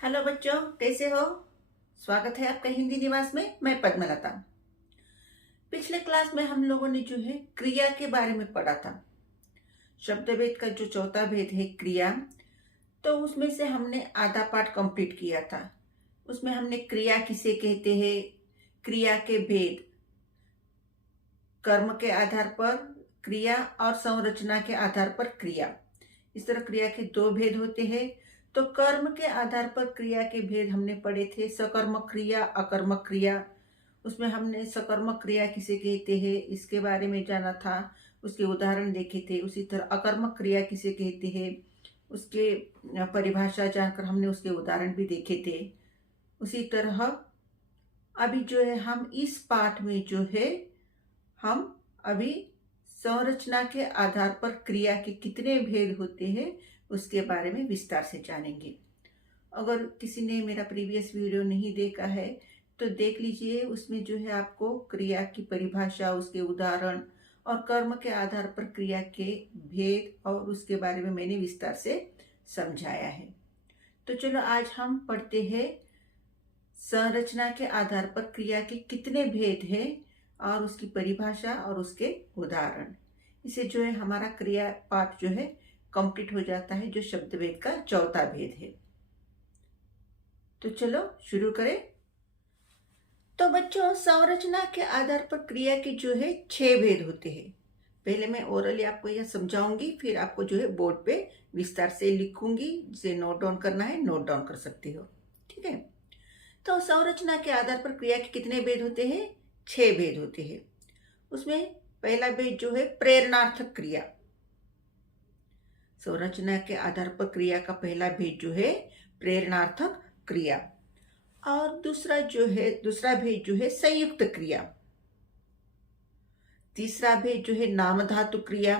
Hello बच्चों, कैसे हो। स्वागत है आपका हिंदी निवास में। मैं पद्मलता। पिछले क्लास में हम लोगों ने जो है क्रिया के बारे में पढ़ा था। शब्द भेद का जो चौथा भेद है क्रिया, तो उसमें से हमने आधा पार्ट कंप्लीट किया था। उसमें हमने क्रिया किसे कहते हैं, क्रिया के भेद, कर्म के आधार पर क्रिया और संरचना के आधार पर क्रिया, इस तरह क्रिया के दो भेद होते हैं। तो कर्म के आधार पर क्रिया के भेद हमने पढ़े थे, सकर्मक क्रिया, अकर्मक क्रिया। उसमें हमने सकर्मक क्रिया किसे कहते हैं इसके बारे में जाना था, उसके उदाहरण देखे थे। उसी तरह अकर्मक क्रिया किसे कहते हैं उसके परिभाषा जानकर हमने उसके उदाहरण भी देखे थे। उसी तरह अभी जो है हम इस पाठ में जो है हम अभी संरचना के आधार पर क्रिया के कितने भेद होते हैं उसके बारे में विस्तार से जानेंगे। अगर किसी ने मेरा प्रीवियस वीडियो नहीं देखा है तो देख लीजिए। उसमें जो है आपको क्रिया की परिभाषा, उसके उदाहरण और कर्म के आधार पर क्रिया के भेद और उसके बारे में मैंने विस्तार से समझाया है। तो चलो आज हम पढ़ते हैं संरचना के आधार पर क्रिया के कितने भेद हैं और उसकी परिभाषा और उसके उदाहरण। इसे जो है हमारा क्रिया पाठ जो है कंप्लीट हो जाता है, जो शब्द भेद का चौथा भेद है। तो चलो शुरू करें। तो बच्चों, संरचना के आधार पर क्रिया के जो है 6 भेद होते हैं। पहले मैं ओरली आपको यह समझाऊंगी, फिर आपको जो है बोर्ड पे विस्तार से लिखूंगी। जिसे नोट डाउन करना है नोट डाउन कर सकती हो, ठीक है। तो संरचना के आधार पर क्रिया के कितने भेद होते हैं? 6 भेद होते हैं। उसमें पहला भेद जो है प्रेरणार्थक क्रिया। संरचना के आधार पर क्रिया का पहला भेद जो है प्रेरणार्थक क्रिया। और दूसरा भेद जो है संयुक्त क्रिया। तीसरा भेद जो है नाम धातु क्रिया।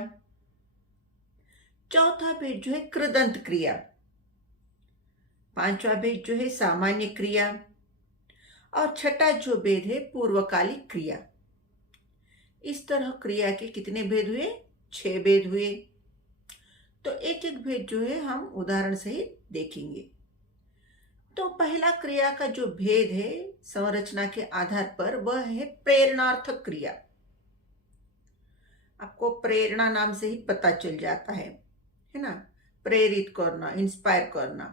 चौथा भेद जो है कृदंत क्रिया। पांचवा भेद जो है सामान्य क्रिया। और छठा जो भेद है पूर्वकालिक क्रिया। इस तरह क्रिया के कितने भेद हुए? 6 भेद हुए। तो एक एक भेद जो है हम उदाहरण सहित देखेंगे। तो पहला क्रिया का जो भेद है संरचना के आधार पर, वह है प्रेरणार्थक क्रिया। आपको प्रेरणा नाम से ही पता चल जाता है ना, प्रेरित करना, इंस्पायर करना।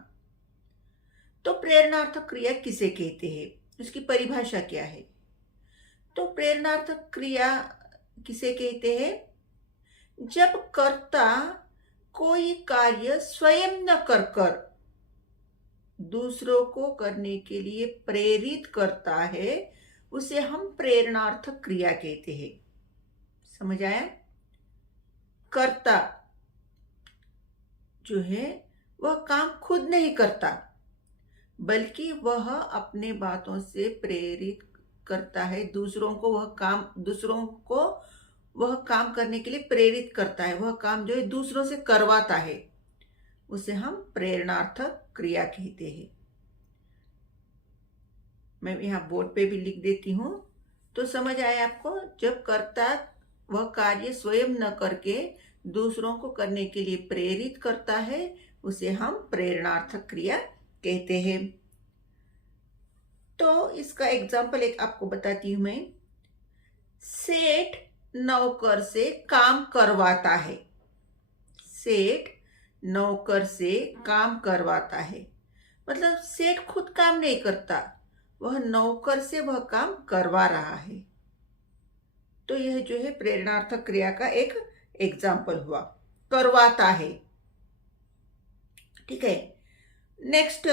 तो प्रेरणार्थक क्रिया किसे कहते हैं, उसकी परिभाषा क्या है? तो प्रेरणार्थक क्रिया किसे कहते हैं? जब कर्ता कोई कार्य स्वयं न कर दूसरों को करने के लिए प्रेरित करता है, उसे हम प्रेरणार्थक क्रिया कहते हैं। समझ आया? कर्ता जो है वह काम खुद नहीं करता, बल्कि वह अपने बातों से प्रेरित करता है दूसरों को। वह काम करने के लिए प्रेरित करता है। वह काम जो है दूसरों से करवाता है, उसे हम प्रेरणार्थक क्रिया कहते हैं। मैं यहाँ बोर्ड पे भी लिख देती हूँ तो समझ आए आपको। जब कर्ता वह कार्य स्वयं न करके दूसरों को करने के लिए प्रेरित करता है, उसे हम प्रेरणार्थक क्रिया कहते हैं। तो इसका एग्जाम्पल एक आपको बताती हूं मैं। सेठ नौकर से काम करवाता है। सेठ नौकर से काम करवाता है मतलब सेठ खुद काम नहीं करता, वह नौकर से वह काम करवा रहा है। तो यह जो है प्रेरणार्थक क्रिया का एक एग्जाम्पल हुआ, करवाता है। ठीक है। नेक्स्ट,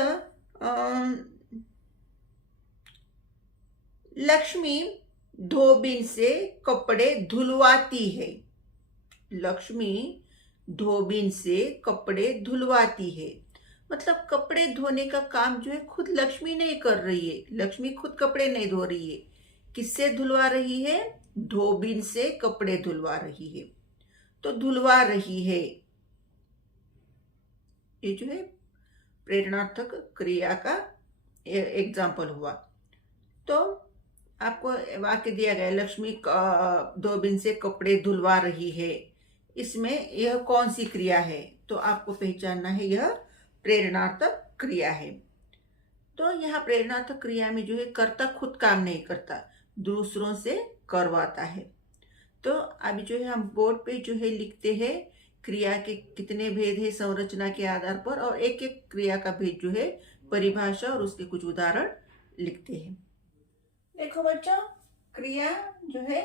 लक्ष्मी धोबीन से कपड़े धुलवाती है। लक्ष्मी धोबीन से कपड़े धुलवाती है मतलब कपड़े धोने का काम जो है खुद लक्ष्मी नहीं कर रही है। लक्ष्मी खुद कपड़े नहीं धो रही है। किससे धुलवा रही है? धोबीन से कपड़े धुलवा रही है। तो धुलवा रही है, ये जो है प्रेरणार्थक क्रिया का एग्जाम्पल हुआ। तो आपको वाक्य दिया गया, लक्ष्मी धोबीन से कपड़े धुलवा रही है। इसमें यह कौन सी क्रिया है? तो आपको पहचानना है, यह प्रेरणार्थक क्रिया है। तो यहाँ प्रेरणात्मक क्रिया में जो है कर्ता खुद काम नहीं करता, दूसरों से करवाता है। तो अभी जो है हम बोर्ड पे जो है लिखते हैं क्रिया के कितने भेद है संरचना के आधार पर, और एक एक क्रिया का भेद जो है परिभाषा और उसके कुछ उदाहरण लिखते हैं। देखो बच्चों, क्रिया जो है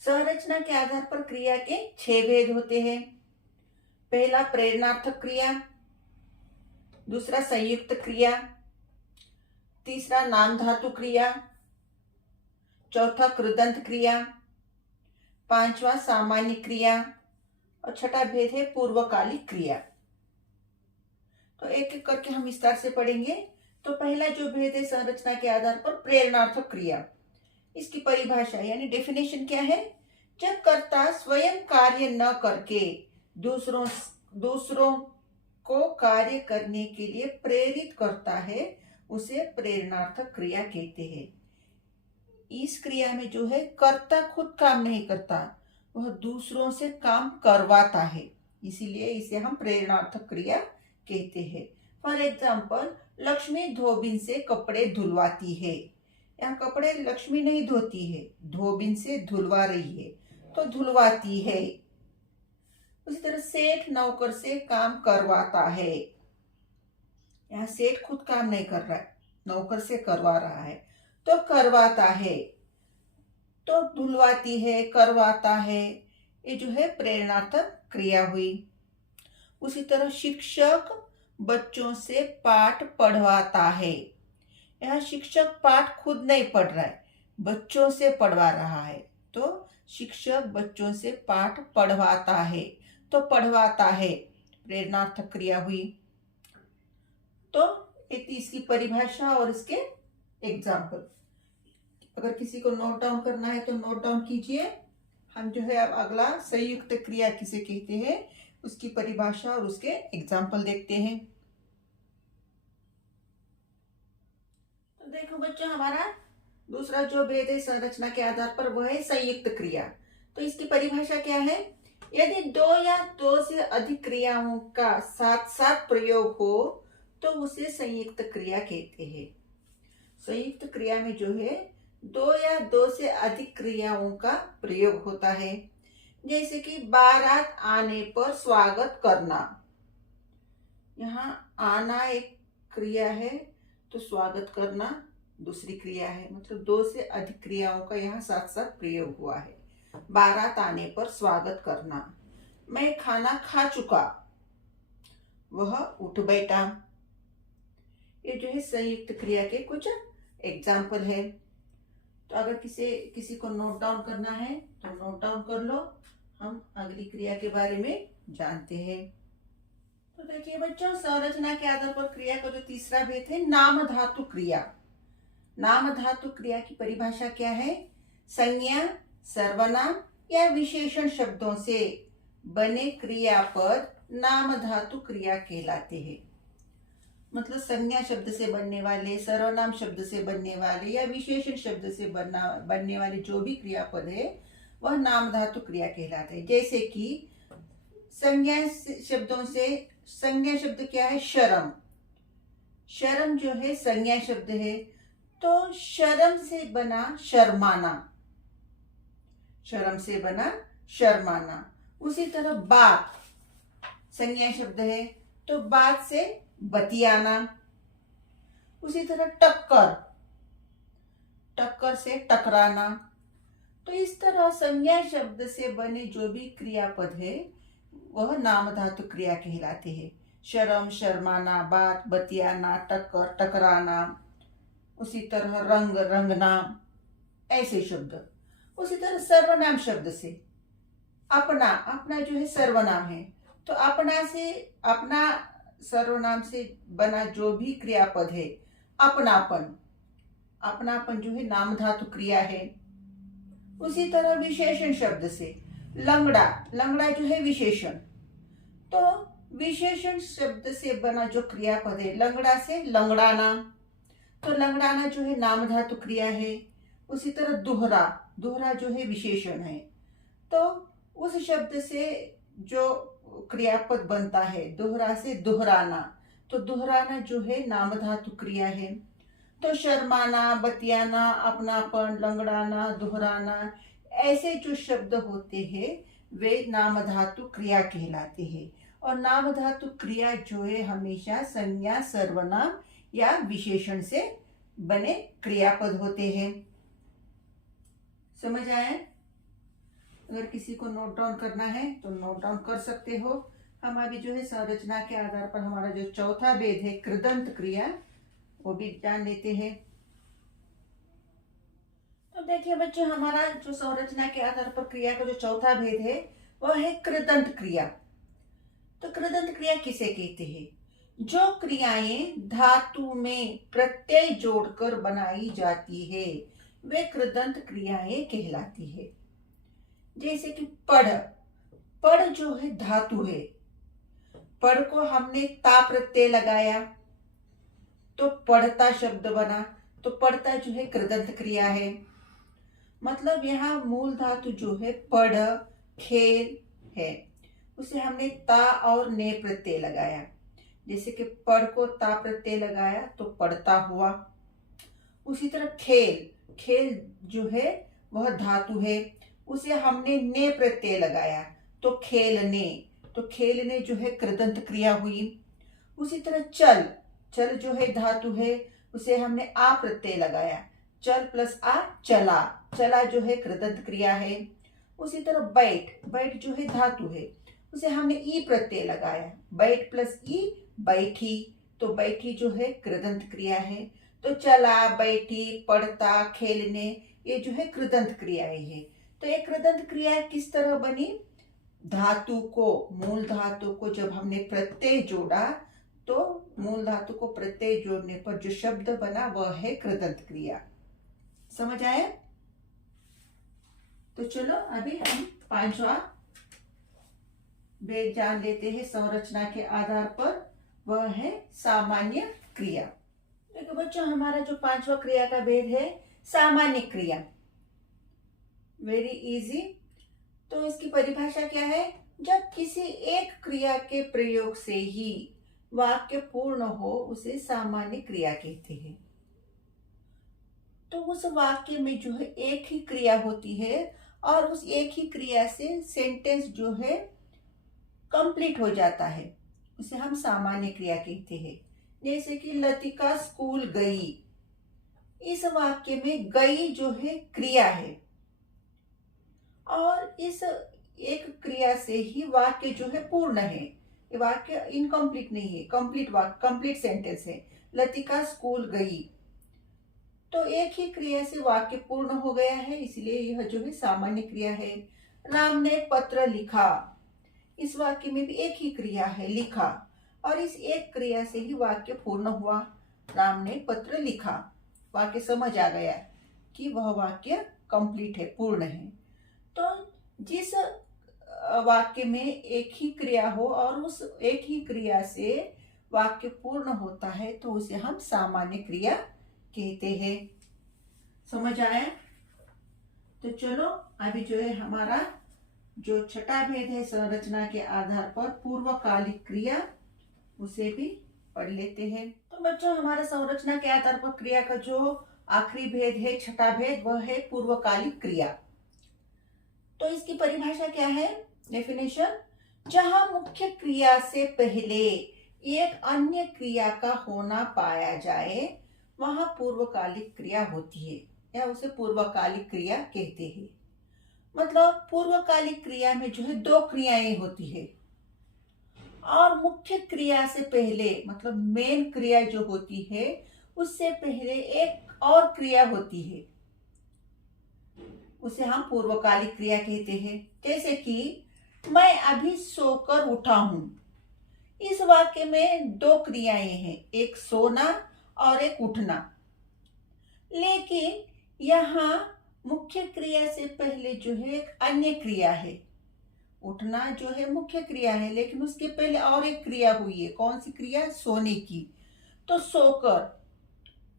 संरचना के आधार पर क्रिया के 6 भेद होते हैं। पहला प्रेरणार्थक क्रिया, दूसरा संयुक्त क्रिया, तीसरा नाम धातु क्रिया, चौथा कृदंत क्रिया, पांचवा सामान्य क्रिया और छठा भेद है पूर्वकालिक क्रिया। तो एक एक करके हम विस्तार से पढ़ेंगे। तो पहला जो भेद है संरचना के आधार पर प्रेरणार्थक क्रिया, इसकी परिभाषा यानी डेफिनेशन क्या है? जब कर्ता स्वयं कार्य न करके दूसरों को कार्य करने के लिए प्रेरित करता है, उसे प्रेरणार्थक क्रिया कहते हैं। इस क्रिया में जो है कर्ता खुद काम नहीं करता, वह दूसरों से काम करवाता है, इसीलिए इसे हम प्रेरणार्थक क्रिया कहते हैं। फॉर एग्जाम्पल, लक्ष्मी धोबिन से कपड़े धुलवाती है। यहाँ कपड़े लक्ष्मी नहीं धोती है, धोबिन से धुलवा रही है, तो धुलवाती है। उसी तरह सेठ नौकर से काम करवाता है। यहाँ सेठ खुद काम नहीं कर रहा है, नौकर से करवा रहा है, तो करवाता है। तो धुलवाती है, करवाता है, ये जो है प्रेरणार्थक क्रिया हुई। उसी तरह शिक्षक बच्चों से पाठ पढ़वाता है। यहाँ शिक्षक पाठ खुद नहीं पढ़ रहा है, बच्चों से पढ़वा रहा है, तो शिक्षक बच्चों से पाठ पढ़वाता है, तो पढ़वाता है प्रेरणार्थक क्रिया हुई। तो एक इसकी परिभाषा और इसके एग्जाम्पल, अगर किसी को नोट डाउन करना है तो नोट डाउन कीजिए। हम जो है अब अगला संयुक्त क्रिया किसे कहते हैं उसकी परिभाषा और उसके एग्जाम्पल देखते हैं। तो देखो बच्चों, हमारा दूसरा जो भेद है संरचना के आधार पर वह है संयुक्त क्रिया। तो इसकी परिभाषा क्या है? यदि दो या दो से अधिक क्रियाओं का साथ साथ प्रयोग हो तो उसे संयुक्त क्रिया कहते हैं। संयुक्त क्रिया में जो है दो या दो से अधिक क्रियाओं का प्रयोग होता है, जैसे कि बारात आने पर स्वागत करना। यहाँ आना एक क्रिया है, तो स्वागत करना दूसरी क्रिया है, मतलब दो से अधिक क्रियाओं का यहाँ साथ साथ प्रयोग हुआ है। बारात आने पर स्वागत करना, मैं खाना खा चुका, वह उठ बैठा। ये जो है संयुक्त क्रिया के कुछ एग्जाम्पल है। तो अगर किसी को नोट डाउन करना है तो नोट डाउन कर लो, हम अगली क्रिया के बारे में जानते हैं। तो देखिए बच्चों, संरचना के आधार पर क्रिया का जो तीसरा भेद है नाम धातु क्रिया। नाम धातु क्रिया की परिभाषा क्या है? संज्ञा, सर्वनाम या विशेषण शब्दों से बने क्रियापद नाम धातु क्रिया कहलाते हैं। मतलब संज्ञा शब्द से बनने वाले, सर्वनाम शब्द से बनने वाले या विशेषण शब्द से बनने वाले जो भी क्रियापद है वह नाम धातु क्रिया कहलाते हैं। जैसे कि संज्ञा शब्दों से, संज्ञा शब्द क्या है? शर्म। शर्म जो है संज्ञा शब्द है, तो शर्म से बना शर्माना, शर्म से बना शर्माना। उसी तरह बात संज्ञा शब्द है, तो बात से बतियाना। उसी तरह टक्कर, टक्कर से टकराना। तो इस तरह संज्ञा शब्द से बने जो भी क्रियापद है वह नाम धातु क्रिया कहलाते हैं। शर्म, शर्माना, बात, बतियाना, टक्कर, टकराना। उसी तरह रंग, रंगना, ऐसे शब्द। उसी तरह सर्वनाम शब्द से अपना, अपना जो है सर्वनाम है, तो अपना से, अपना सर्वनाम से बना जो भी क्रियापद है, अपनापन, अपनापन जो है नाम धातु क्रिया है। उसी तरह विशेषण शब्द से लंगड़ा, लंगड़ा जो है विशेषण, तो विशेषण शब्द से बना जो क्रियापद है, लंगड़ा से लंगड़ाना, तो लंगड़ाना जो है नाम धातु क्रिया है। उसी तरह दोहरा, दोहरा जो है विशेषण है, तो उस शब्द से जो क्रियापद बनता है, दोहरा से दोहराना, तो दोहराना जो है नाम धातु क्रिया है। तो शर्माना, बतियाना, अपनापन, लंगड़ाना, दोहराना, ऐसे जो शब्द होते हैं वे नाम धातु क्रिया कहलाते हैं। और नाम धातु क्रिया जो है हमेशा संज्ञा, सर्वनाम या विशेषण से बने क्रियापद होते हैं। समझ आए? अगर किसी को नोट डाउन करना है तो नोट डाउन कर सकते हो। हम अभी जो है संरचना के आधार पर हमारा जो चौथा भेद है कृदंत क्रिया, वो भी जान लेते हैं। तो देखिए बच्चों, हमारा जो संरचना के आधार पर क्रिया का जो चौथा भेद है वह है कृदंत क्रिया। तो कृदंत क्रिया किसे कहते हैं? जो क्रियाएं धातु में प्रत्यय जोड़कर बनाई जाती है वे कृदंत क्रियाएं कहलाती है। जैसे कि पढ़, पढ़ जो है धातु है, पढ़ को हमने ता प्रत्यय लगाया तो पढ़ता शब्द बना, तो पढ़ता जो है कृदंत क्रिया है। मतलब यहाँ मूल धातु जो है पढ़, खेल है, उसे हमने ता और ने प्रत्यय लगाया। जैसे कि पढ़ को ता प्रत्यय लगाया तो पढ़ता हुआ। उसी तरह खेल, खेल जो है वह धातु है, उसे हमने ने प्रत्यय लगाया तो खेलने, तो खेलने जो है कृदंत क्रिया हुई। उसी तरह चल, चल जो है धातु है, उसे हमने आ प्रत्यय लगाया, चल प्लस आ चला, चला जो है कृदंत क्रिया है। उसी तरह बैठ, बैठ जो है धातु है, उसे हमने ई प्रत्यय लगाया, बैठ प्लस ई बैठी, तो बैठी जो है कृदंत क्रिया है। तो चला, बैठी, पढ़ता, खेलने, ये जो है कृदंत क्रियाएं है। तो ये कृदंत क्रिया किस तरह बनी? धातु को, मूल धातु को जब हमने प्रत्यय जोड़ा तो मूल धातु को प्रत्यय जोड़ने पर जो शब्द बना वह है कृदंत क्रिया। समझ आए? तो चलो अभी हम पांचवा भेद जान लेते हैं संरचना के आधार पर, वह है सामान्य क्रिया। देखो बच्चों, हमारा जो पांचवा क्रिया का भेद है सामान्य क्रिया, वेरी इजी। तो इसकी परिभाषा क्या है? जब किसी एक क्रिया के प्रयोग से ही वाक्य पूर्ण हो उसे सामान्य क्रिया कहते हैं। तो उस वाक्य में जो है एक ही क्रिया होती है और उस एक ही क्रिया से सेंटेंस जो है कंप्लीट हो जाता है, उसे हम सामान्य क्रिया कहते हैं। जैसे कि लतिका स्कूल गई, इस वाक्य में गई जो है क्रिया है और इस एक क्रिया से ही वाक्य जो है पूर्ण है। ये वाक्य इनकम्प्लीट नहीं है, कंप्लीट वाक्य, कंप्लीट सेंटेंस है। लतिका स्कूल गई, तो एक ही क्रिया से वाक्य पूर्ण हो गया है, इसलिए यह जो है सामान्य क्रिया है। राम ने पत्र लिखा, इस वाक्य में भी एक ही क्रिया है लिखा और इस एक क्रिया से ही वाक्य पूर्ण हुआ। राम ने पत्र लिखा, वाक्य समझ आ गया कि वह वाक्य कंप्लीट है, पूर्ण है। तो जिस वाक्य में एक ही क्रिया हो और उस एक ही क्रिया से वाक्य पूर्ण होता है तो उसे हम सामान्य क्रिया कहते हैं। समझ आया? तो चलो अभी जो है हमारा जो छठा भेद है संरचना के आधार पर पूर्वकालिक क्रिया, उसे भी पढ़ लेते हैं। तो बच्चों, हमारा संरचना के आधार पर क्रिया का जो आखिरी भेद है, छठा भेद, वह है पूर्वकालिक क्रिया। तो इसकी परिभाषा क्या है? डेफिनेशन, जहां मुख्य क्रिया से पहले एक अन्य क्रिया का होना पाया जाए वहां पूर्वकालिक क्रिया होती है या उसे पूर्वकालिक क्रिया कहते हैं। मतलब पूर्वकालिक क्रिया में जो है दो क्रियाएं होती है और मुख्य क्रिया से पहले, मतलब मेन क्रिया जो होती है उससे पहले एक और क्रिया होती है, उसे हम पूर्वकालिक क्रिया कहते हैं। जैसे कि मैं अभी सोकर उठा हूं, इस वाक्य में दो क्रियाएं हैं, एक सोना और एक उठना, लेकिन यहाँ मुख्य क्रिया से पहले जो है एक अन्य क्रिया है। उठना जो है मुख्य क्रिया है लेकिन उसके पहले और एक क्रिया हुई है। कौन सी क्रिया? सोने की। तो सोकर,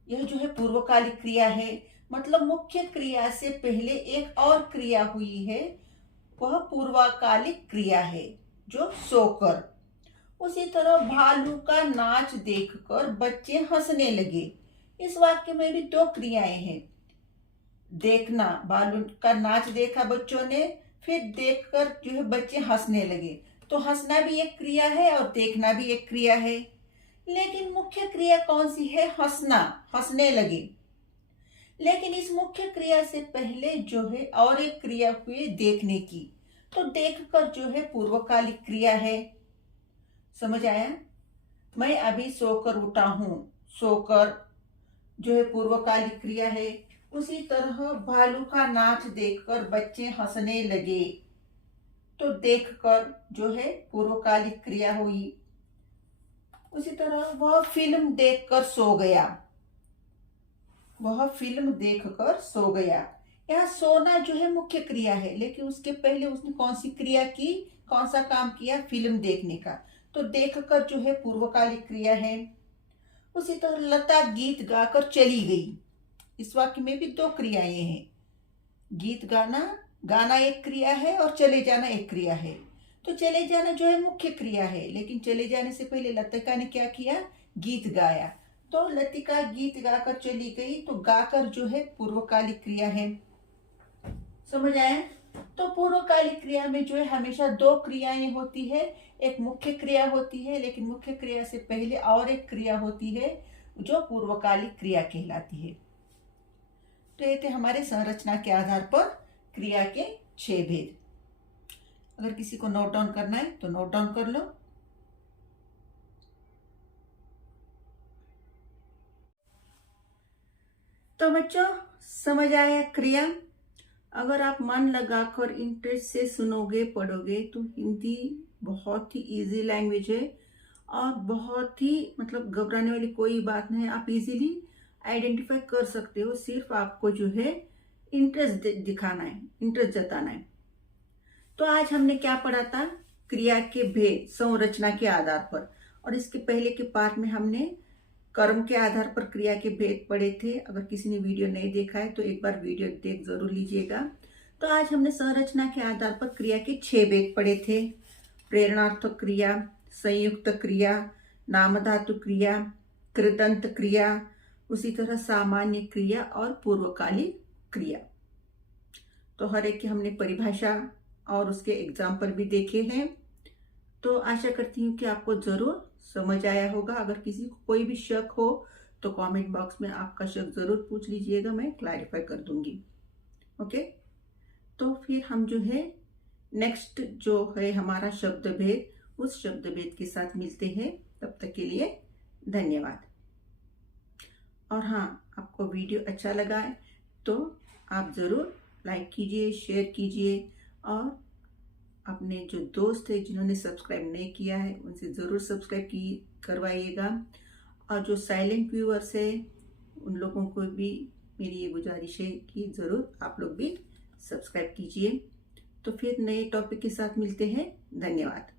यह जो है पूर्वकालिक क्रिया है, मतलब मुख्य क्रिया से पहले एक और क्रिया हुई है, वह पूर्वकालिक क्रिया है जो सोकर। उसी तरह भालू का नाच देखकर बच्चे हंसने लगे। इस वाक्य में भी दो क्रियाएं हैं। देखना, भालू का नाच देखा बच्चों ने, फिर देखकर जो है बच्चे हंसने लगे। तो हंसना भी एक क्रिया है और देखना भी एक क्रिया है। लेकिन मुख्य क्रिया कौन सी है? हंसना, हंसने लगे। लेकिन इस मुख्य क्रिया से पहले जो है और एक क्रिया हुई देखने की। तो देखकर जो है पूर्वकालिक क्रिया है। समझ आया? मैं अभी सोकर उठा हूं, सोकर जो है पूर्वकालिक क्रिया है। उसी तरह भालू का नाच देखकर बच्चे हंसने लगे, तो देखकर जो है पूर्वकालिक क्रिया हुई। उसी तरह वह फिल्म देखकर सो गया, वह फिल्म देखकर सो गया। यहाँ सोना जो है मुख्य क्रिया है, लेकिन उसके पहले उसने कौन सी क्रिया की, कौन सा काम किया? फिल्म देखने का। तो देखकर जो है पूर्वकालिक क्रिया है। उसी तरह लता गीत गाकर चली गई। इस वाक्य में भी दो क्रियाएं हैं। गीत गाना, गाना एक क्रिया है और चले जाना एक क्रिया है। तो चले जाना जो है मुख्य क्रिया है, लेकिन चले जाने से पहले लतिका ने क्या किया? गीत गाया। तो लतिका गीत गाकर चली गई, तो गाकर जो है पूर्वकालिक क्रिया है। समझ आया? तो पूर्वकालिक क्रिया में जो है हमेशा दो क्रियाएं होती है। एक मुख्य क्रिया होती है, लेकिन मुख्य क्रिया से पहले और एक क्रिया होती है जो पूर्वकालिक क्रिया कहलाती है। तो ये थे हमारे संरचना के आधार पर क्रिया के 6 भेद। अगर किसी को नोट डाउन करना है तो नोट डाउन कर लो। तो बच्चों, समझ आया क्रिया? अगर आप मन लगाकर इंटरेस्ट से सुनोगे, पढ़ोगे, तो हिंदी बहुत ही इजी लैंग्वेज है और बहुत ही घबराने वाली कोई बात नहीं है। आप इजीली आइडेंटिफाई कर सकते हो। सिर्फ आपको जो है इंटरेस्ट दिखाना है, इंटरेस्ट जताना है। तो आज हमने क्या पढ़ा था? क्रिया के भेद संरचना के आधार पर। और इसके पहले के पार्ट में हमने कर्म के आधार पर क्रिया के भेद पढ़े थे। अगर किसी ने वीडियो नहीं देखा है तो एक बार वीडियो देख जरूर लीजिएगा। तो आज हमने संरचना के आधार पर क्रिया के 6 भेद पढ़े थे। प्रेरणार्थक क्रिया, संयुक्त क्रिया, नामधातु क्रिया, कृदंत क्रिया, उसी तरह सामान्य क्रिया और पूर्वकालिक क्रिया। तो हर एक की हमने परिभाषा और उसके एग्जाम्पल भी देखे हैं। तो आशा करती हूँ कि आपको जरूर समझ आया होगा। अगर किसी को कोई भी शक हो तो कमेंट बॉक्स में आपका शक जरूर पूछ लीजिएगा, मैं क्लैरिफाई कर दूंगी। ओके, तो फिर हम जो है नेक्स्ट जो है हमारा शब्द भेद, उस शब्द भेद के साथ मिलते हैं। तब तक के लिए धन्यवाद। और हाँ, आपको वीडियो अच्छा लगा है तो आप ज़रूर लाइक कीजिए, शेयर कीजिए और अपने जो दोस्त है जिन्होंने सब्सक्राइब नहीं किया है उनसे ज़रूर सब्सक्राइब करवाइएगा। और जो साइलेंट व्यूअर्स है उन लोगों को भी मेरी ये गुजारिश है कि ज़रूर आप लोग भी सब्सक्राइब कीजिए। तो फिर नए टॉपिक के साथ मिलते हैं। धन्यवाद।